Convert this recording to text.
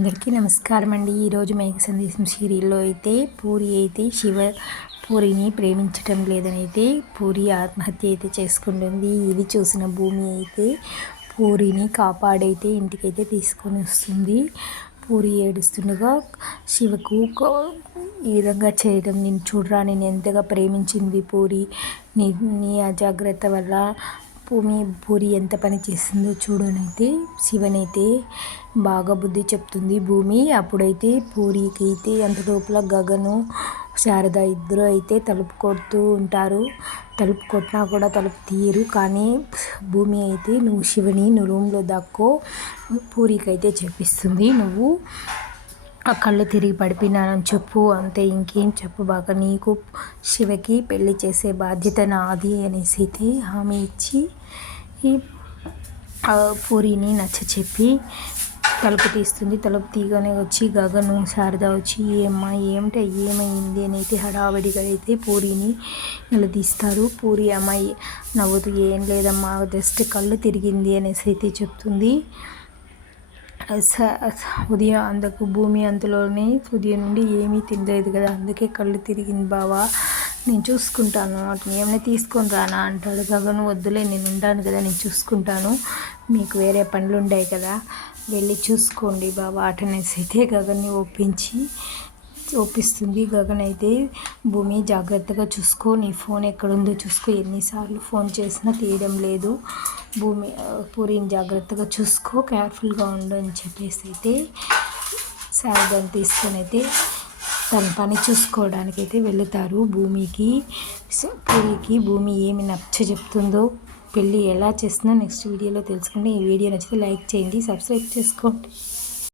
అందరికీ నమస్కారం అండి. ఈరోజు మేఘ సందేశం సీరియల్లో అయితే పూరి అయితే పూరిని ప్రేమించటం లేదని అయితే పూరి ఆత్మహత్య అయితే చేసుకుంటుంది. ఇది చూసిన భూమి అయితే పూరిని కాపాడైతే ఇంటికైతే తీసుకొని వస్తుంది. పూరి ఏడుస్తుండగా శివకు ఈ విధంగా చేయడం నేను చూడరా, నేను ఎంతగా ప్రేమించింది పూరి, నీ అజాగ్రత్త వల్ల పూరి ఎంత పని చేసిందో చూడనైతే శివనైతే బాగా బుద్ధి చెప్తుంది భూమి. అప్పుడైతే పూరికి అయితే అంత లోపల గగను శారద ఇద్దరు అయితే తలుపు కొడుతూ ఉంటారు. తలుపు కొట్టినా కూడా తలుపు తీయరు. కానీ భూమి అయితే నువ్వు రూమ్లో దాక్కో, పూరికైతే చెప్పిస్తుంది. నువ్వు ఆ కళ్ళు తిరిగి పడిపోయినానని చెప్పు, అంతే, ఇంకేం చెప్పు బాగా, నీకు శివకి పెళ్లి చేసే బాధ్యత నాది అనేసి అయితే హామీ ఇచ్చి పూరిని నచ్చచెప్పి తలుపు తీస్తుంది. తలుపు తీయగానే వచ్చి గగను శారద వచ్చి ఏమిటో ఏమైంది అని అయితే హడావిడిగా అయితే పూరిని నిలదీస్తారు. పూరి అమ్మాయి నవ్వుతూ ఏం లేదమ్మా, జస్ట్ కళ్ళు తిరిగింది అనేసి అయితే చెప్తుంది. ఉదయం అందుకు భూమి అంతలోనే ఉదయం నుండి ఏమీ తినలేదు కదా, అందుకే కళ్ళు తిరిగింది బావా, నేను చూసుకుంటాను, వాటిని ఏమైనా తీసుకొని రానా అంటాడు. గగను వద్దులే, నేను ఉంటాను కదా, నేను చూసుకుంటాను, మీకు వేరే పనులు ఉన్నాయి కదా, వెళ్ళి చూసుకోండి బావా అటనేసి అయితే గగన్ని ఒప్పిస్తుంది. గగన్ అయితే భూమి జాగ్రత్తగా చూసుకో, నీ ఫోన్ ఎక్కడుందో చూసుకో, ఎన్నిసార్లు ఫోన్ చేసినా తీయడం లేదు, పూరిని జాగ్రత్తగా చూసుకో, కేర్ఫుల్గా ఉండు అని చెప్పేసి అయితే శారదాన్ని తీసుకొని అయితే తన పని చూసుకోవడానికైతే వెళుతారు. పూరికి భూమి ఏమి నచ్చ చెప్తుందో, పెళ్ళి ఎలా చేస్తుందో నెక్స్ట్ వీడియోలో తెలుసుకోండి. ఈ వీడియో నచ్చితే లైక్ చేయండి, సబ్స్క్రైబ్ చేసుకోండి.